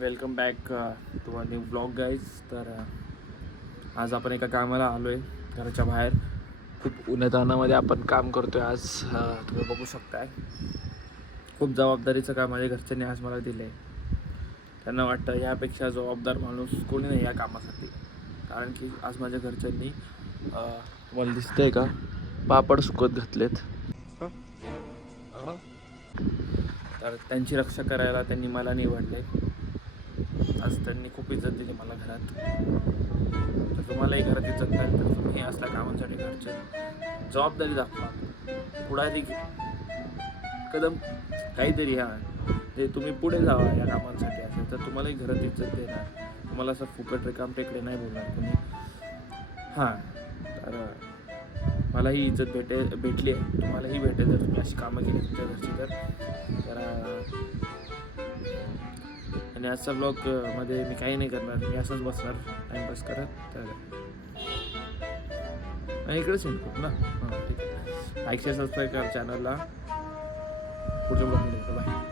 Welcome back to a new blog guys. तर आज आपण एका कामाला आलो आहे घराच्या बाहेर. खूप उन्हातानामध्ये आपण काम करतो आहे आज. तुम्ही बघू शकताय, खूप जबाबदारीचं काम माझ्या घरच्यांनी आज मला दिलं आहे. त्यांना वाटतं यापेक्षा जबाबदार माणूस कोणी नाही या कामासाठी. कारण की आज माझ्या घरच्यांनी तुम्हाला दिसतंय का, पापड सुकत घातलेत. तर त्यांची रक्षा करायला त्यांनी मला निवडले. आज त्यांनी खूप इज्जत दिली मला घरात. तर तुम्हालाही घरात इज्जत द्याल तर तुम्ही असल्या कामांसाठी घरचे जबाबदारी दाखवा, पुढारी कदम काहीतरी ते तुम्ही पुढे जावा या कामांसाठी. असेल तर तुम्हालाही घरात इज्जत देणार, तुम्हाला असं फुकट रिकाम टेकडे नाही बोलणार तुम्ही. तर मला ही इज्जत भेटली आहे, तुम्हालाही भेटेल जर तुम्ही अशी कामं केली तुमच्या घरची तर. आणि आजचा ब्लॉग मध्ये मी काही नाही करणार, मी असंच बसणार टाइमपास करत. तर इकडेच येईल खूप ना. ठीक आहे, लाईक शेअर सबस्क्राईब करा चॅनलला. पुढच्या ब्लॉगमध्ये बाय.